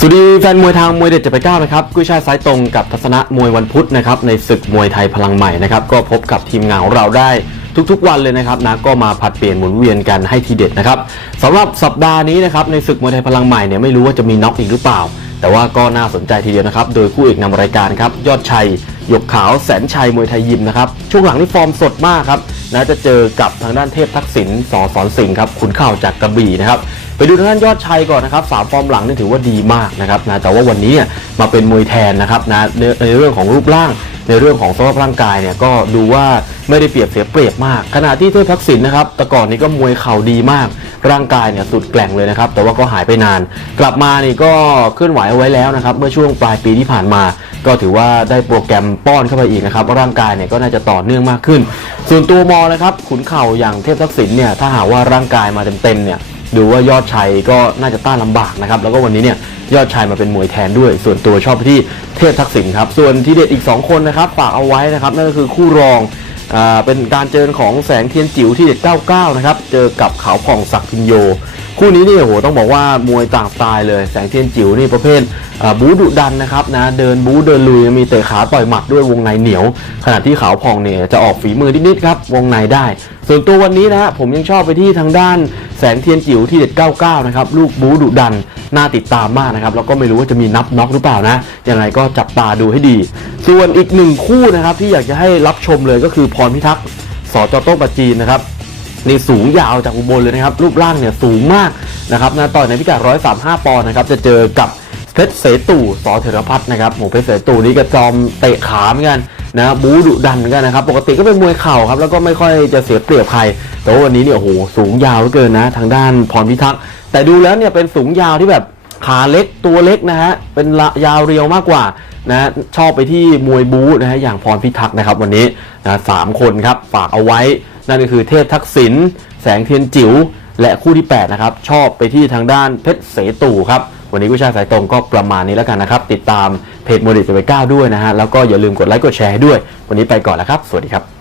สวัสดีแฟนมวยทางมวยเด็ดจะไปก้าวนะครับกุ้ยช่ายสายตรงกับทัศนะมวยวันพุธนะครับในศึกมวยไทยพลังใหม่นะครับก็พบกับทีมงานของเราได้ทุกๆ วันเลยนะครับนะก็มาผัดเปลี่ยนหมุนเวียนกันให้ทีเด็ดนะครับสำหรับสัปดาห์นี้นะครับในศึกมวยไทยพลังใหม่เนี่ยไม่รู้ว่าจะมีน็อกอีกหรือเปล่า แต่ว่าก็น่าสนใจทีเดียวนะครับโดยคู่เอกนำรายการครับยอดชัยหยกขาวแสนชัยมวยไทยยิมนะครับช่วงหลังนี่ฟอร์มสดมากครับนะจะเจอกับทางด้านเทพทักษิณสอสอนสิงห์ครับขุนเข่าจากกระบี่นะครับ ไปดูทางด้านยอดชัยก่อนนะครับสามฟอร์มหลังนี่ถือว่าดีมากนะครับนะแต่ว่าวันนี้เนี่ยมาเป็นมวยแทนนะครับนะในเรื่องของรูปร่างในเรื่องของสภาพร่างกายเนี่ยก็ดูว่าไม่ได้เปรียบเสียเปรียบมาก ขณะที่เทพทักษิณนะครับแต่ก่อนนี้ก็มวยเข่าดีมาก ร่างกายเนี่ยสุดแกร่งเลยนะครับ แต่ว่าก็หายไปนาน กลับมานี่ก็เคลื่อนไหวเอาไว้แล้วนะครับ เมื่อช่วงปลายปีที่ผ่านมา ก็ถือว่าได้โปรแกรมป้อนเข้าไปอีกนะครับร่างกายเนี่ยก็น่าจะต่อเนื่องมากขึ้น ส่วนตัวมอนะครับขุนเข่าอย่างเทพทักษิณเนี่ยถ้าหากว่าร่างกายมาเต็มๆเนี่ย ดูว่ายอดชัยก็น่าจะต้านลำบากนะครับ แล้วก็วันนี้เนี่ยยอดชัยมาเป็นมวยแทนด้วย ส่วนตัวชอบที่เทพทักษิณครับ ส่วนที่เด็ดอีก 2 คนนะครับฝากเอาไว้นะครับ นั่นก็คือคู่รองอ่าเป็นการเจอของแสงเทียนจิ๋วที่เด็ด99 นะครับ เจอกับขาวผ่องศักดิ์พินโย คู่นี้นี่โอ้โหต้องบอกว่ามวยต่างสไตล์เลย แสงเทียนจิ๋วนี่ประเภทอ่าบูดุดันนะครับนะเดินบูเดินลุยมีเตะขาต่อยหมัดด้วยวงในเหนียว ขณะที่ขาวผ่องเนี่ยจะออกฝีมือนิดๆครับวงในได้ ส่วนตัววันนี้นะฮะผมยังชอบไปที่ทางด้าน แสงเทียนจิ๋วที่เด็ด99 นะครับ ลูกบูดุดัน น่าติดตามมากนะครับ แล้วก็ไม่รู้ว่าจะมีนับน็อกหรือเปล่านะ ยังไงก็จับตาดูให้ดี ส่วนอีกหนึ่งคู่นะครับ ที่อยากจะให้รับชมเลยก็คือพรพิทักษ์สจโต้งปจีนนะครับนี่สูงยาวจากอุบลเลยนะครับ รูปร่างเนี่ยสูงมากนะครับนะต่อยในพิกัด 135 ปอนด์นะครับ จะเจอกับเพชรเสตู่สอเถรพัฒน์นะครับโหเพชรเสตู่นี่ก็จอมเตะขาเหมือนกันนะบูดุดันเหมือนกันนะครับ ปกติก็เป็นมวยเข่าครับ แล้วก็ไม่ค่อยจะเสียเปรียบใคร แต่ว่าวันนี้เนี่ยโอ้โหสูงยาวเหลือเกินนะ ทางด้านพรพิทักษ์แต่ดูแล้วเนี่ยเป็นสูงยาวที่แบบขาเล็กตัวเล็กนะฮะเป็นละยาวเรียวมากกว่านะชอบไปที่มวยบูนะฮะอย่างพรพิทักษ์นะครับวันนี้นะสามคนครับฝากเอาไว้ นั่นก็คือเทพทักษิณแสงเทียนจิ๋วและคู่ที่8นะครับชอบไปที่ทางด้านเพชรเสตู่ครับวันนี้กุชายสายตรงก็ประมาณนี้แล้วกันนะครับ ติดตามเพจโมดิจะไปก้าด้วยนะฮะแล้วก็อย่าลืมกดไลค์กดแชร์ให้ด้วย วันนี้ไปก่อนแล้วครับ สวัสดีครับ